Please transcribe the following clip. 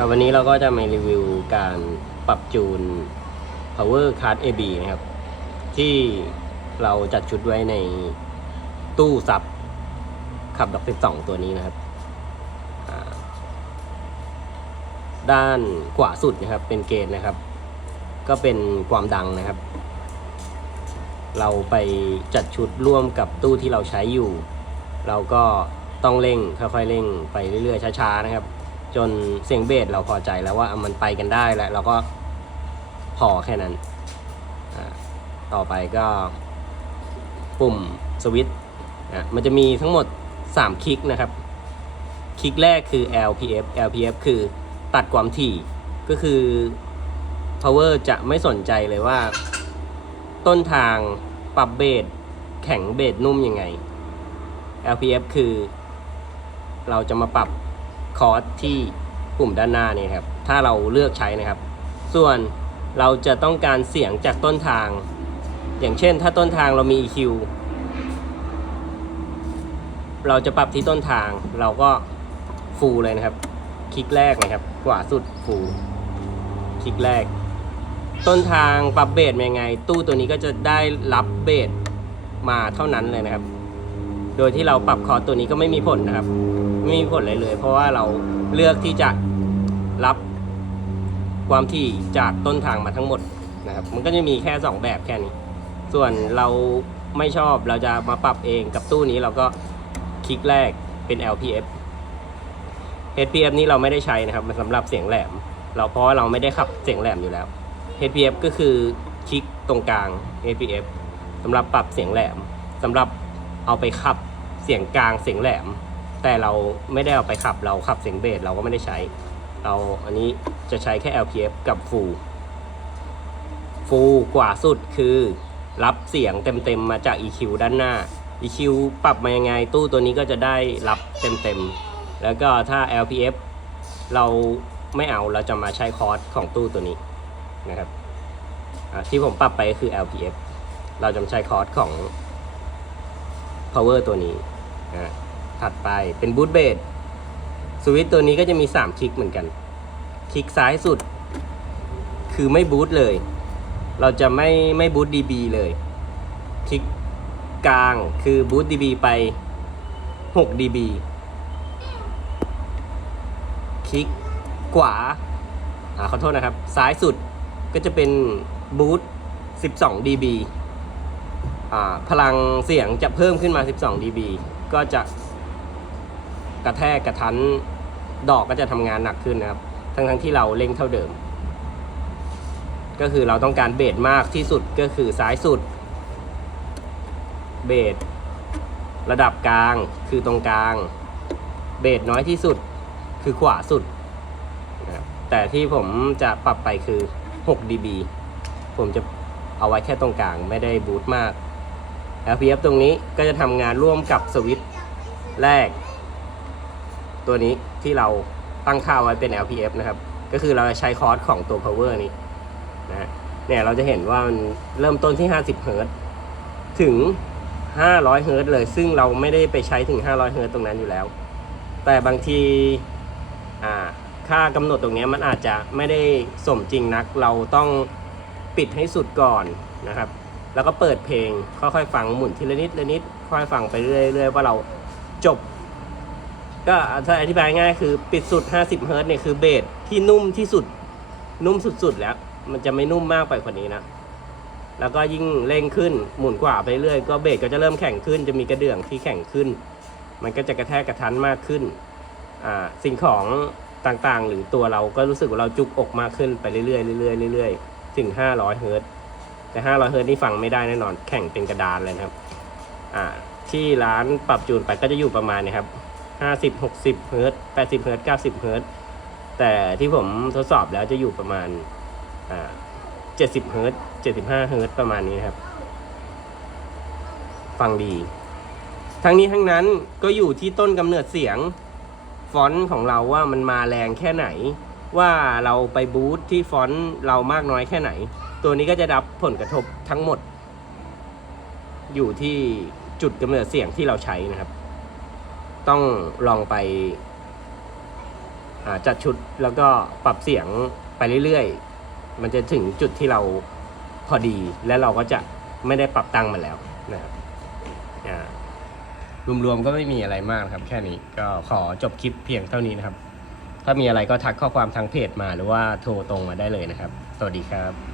อะวันนี้เราก็จะมารีวิวการปรับจูน power card AB นะครับ ที่เราจัดชุดไว้ในตู้ซับขับดอก12 ตัวนี้นะครับ ด้านขวาสุดนะครับ เป็นเกณฑ์นะครับ ก็เป็นความดังนะครับ เราไปจัดชุดร่วมกับตู้ที่เราใช้อยู่ เราก็ต้องเร่งค่อยๆเร่งไปเรื่อยๆช้าๆนะครับ จนเสียงเบสเราพอใจแล้วว่ามันไปกันได้แล้วเราก็พอแค่นั้น ต่อไปก็ปุ่มสวิตช์มันจะมีทั้งหมด 3 คลิกนะครับ คลิกแรกคือ LPF LPF คือตัดความถี่ก็คือ power จะไม่สนใจเลยว่า ต้นทางปรับเบสแข็งเบสนุ่มยังไง LPF คือ เราจะมาปรับ คอร์สที่ปุ่มด้านหน้านี่ครับ ถ้าเราเลือกใช้นะครับ ส่วนเราจะต้องการเสียงจากต้นทาง อย่างเช่น ถ้าต้นทางเรามี EQ เราจะปรับที่ต้นทางเราก็ฟูเลยนะครับ คลิกแรกนะครับ ขวาสุดฟูคลิกแรก ต้นทางปรับเบสยังไง ตู้ตัวนี้ก็จะได้รับเบสมาเท่านั้นเลยนะครับ โดยที่เราปรับคอร์สตัวนี้ก็ไม่มีผลนะครับ ไม่มีผลเลยเลย เพราะว่าเราเลือกที่จะรับความถี่จากต้นทางมาทั้งหมดนะครับ มันก็จะมีแค่ 2 แบบแค่นี้ ส่วนเราไม่ชอบเราจะมาปรับเองกับตู้นี้เราก็คลิกแรกเป็น LPF HPF นี้เราไม่ได้ใช้นะครับ มันสำหรับเสียงแหลม เราเพราะว่าเราไม่ได้ขับเสียงแหลมอยู่แล้ว HPF ก็คือคลิกตรงกลาง HPF สำหรับปรับเสียงแหลมสำหรับเอาไปขับเสียงกลางเสียงแหลม แต่เราไม่ได้เอาไปขับเราขับเสียงเบสเราก็ไม่ได้ใช้ เราอันนี้จะใช้แค่ LPF กับ Full Full กว่าสุดคือรับเสียงเต็มๆมาจาก EQ ด้านหน้า EQ ปรับมายังไงตู้ตัวนี้ก็จะได้รับเต็มๆ แล้วก็ถ้า LPF เราไม่เอาเราจะมาใช้คอร์สของตู้ตัวนี้นะครับที่ผมปรับไปก็คือ LPF เราจะใช้คอร์สของ power ตัวนี้นะ ถัดไปเป็นบูทเบสสวิตตัวนี้ก็จะมี 3 คลิกเหมือนกัน คลิกซ้ายสุด คือไม่บูทเลย เราจะไม่ไม่บูท dB เลย คลิกกลางคือบูท dB ไป6 dB คลิกขวาอ่าขอโทษนะครับ ซ้ายสุดก็จะเป็นบูท12 dB อ่าพลังเสียงจะเพิ่มขึ้นมา 12 dB ก็จะ กระแทกกระทันดอกก็จะทำงานหนักขึ้นนะครับ ทั้งทั้งๆที่เราเล่งเท่าเดิม ก็คือเราต้องการเบสมากที่สุดก็คือซ้ายสุด เบสระดับกลางคือตรงกลาง เบสน้อยที่สุดคือขวาสุดนะครับแต่ที่ผมจะปรับไปคือ6 dB ผมจะเอาไว้แค่ตรงกลางไม่ได้บูตมาก LPF ตรงนี้ก็จะทำงานร่วมกับสวิตช์แรก ตัวนี้ที่เราตั้งค่าไว้เป็น LPF นะครับ ก็คือเราจะใช้คอร์สของตัว power นี้นะเนี่ยเราจะเห็นว่ามันเริ่มต้นที่ 50 เฮิรต์ถึง 500 เฮิรต์เลย ซึ่งเราไม่ได้ไปใช้ถึง 500 เฮิรต์ตรงนั้นอยู่แล้ว แต่บางทีอ่าค่ากำหนดตรงนี้มันอาจจะไม่ได้สมจริงนัก เราต้องปิดให้สุดก่อนนะครับ แล้วก็เปิดเพลงค่อยๆฟังหมุนทีละนิดละนิดค่อยฟังไปเรื่อยๆว่าเราจบ ก็ถ้าอธิบายง่ายคือปิดสุด 50 เฮิร์ตเนี่ยคือเบสที่นุ่มที่สุด นุ่มสุดๆแล้ว มันจะไม่นุ่มมากไปกว่านี้นะ แล้วก็ยิ่งเร่งขึ้นหมุนขวาไปเรื่อยก็เบสก็จะเริ่มแข็งขึ้น จะมีกระเดื่องที่แข็งขึ้น มันก็จะกระแทกกระทันมากขึ้นอ่าสิ่งของต่างๆ หรือตัวเราก็รู้สึกว่าเราจุกอกมากขึ้นไปเรื่อยๆเรื่อยๆเรื่อยๆถึง 500 เฮิร์ตแต่ 500 เฮิร์ตนี่ฟังไม่ได้แน่นอนแข่งเป็นกระดานเลยนะครับ อ่าที่ร้านปรับจูนไปก็จะอยู่ประมาณนี้ครับ 50 60เฮิร์ต80เฮิร์ต90เฮิร์ตแต่ที่ผมทดสอบแล้วจะอยู่ประมาณ70เฮิร์ต75เฮิร์ตประมาณนี้นะครับ ฟังดี ทั้งนี้ทั้งนั้นก็อยู่ที่ต้นกำเนิดเสียง ฟอนต์ของเราว่ามันมาแรงแค่ไหน ว่าเราไปบูทที่ฟอนต์เรามากน้อยแค่ไหน ตัวนี้ก็จะรับผลกระทบทั้งหมด อยู่ที่จุดกำเนิดเสียงที่เราใช้นะครับ ต้องลองไปจัดชุดแล้วก็ปรับเสียงไปเรื่อยๆ มันจะถึงจุดที่เราพอดีและเราก็จะไม่ได้ปรับตั้งมันแล้วนะครับรวมๆก็ไม่มีอะไรมากครับ แค่นี้ก็ขอจบคลิปเพียงเท่านี้นะครับ ถ้ามีอะไรก็ทักข้อความทางเพจมาหรือว่าโทรตรงมาได้เลยนะครับ สวัสดีครับ